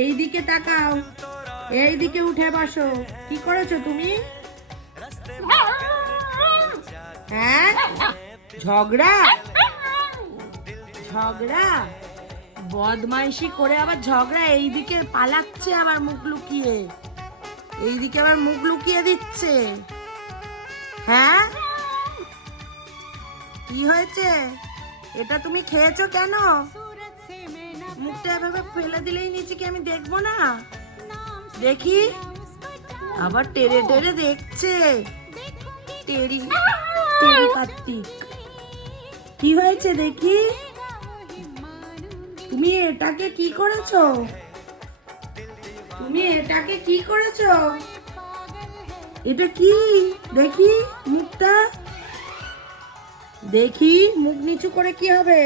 এইদিকে তাকাও, এইদিকে উঠে বসো। কি করেছো তুমি? হ্যাঁ, ঝগড়া ঝগড়া বদমাইশি করে আবার ঝগড়া। এইদিকে পালাচ্ছে, আবার মুখ লুকিয়ে, এইদিকে আবার মুখ লুকিয়ে দিচ্ছে। হ্যাঁ, কি হয়েছে? এটা তুমি খেয়েছো কেন? মুখটা এভাবে ফেলে দিলেই নিচে কি আমি দেখবো না? দেখি, আবার টেরে টেরে দেখছে। টেরি টেরি কার্তিক, কি হয়েছে দেখি? তুমি এটাকে কি করেছো? তুমি এটাকে কি করেছো? এটা কি? দেখি মুখটা, দেখি মুখ নিচু করে কি হবে?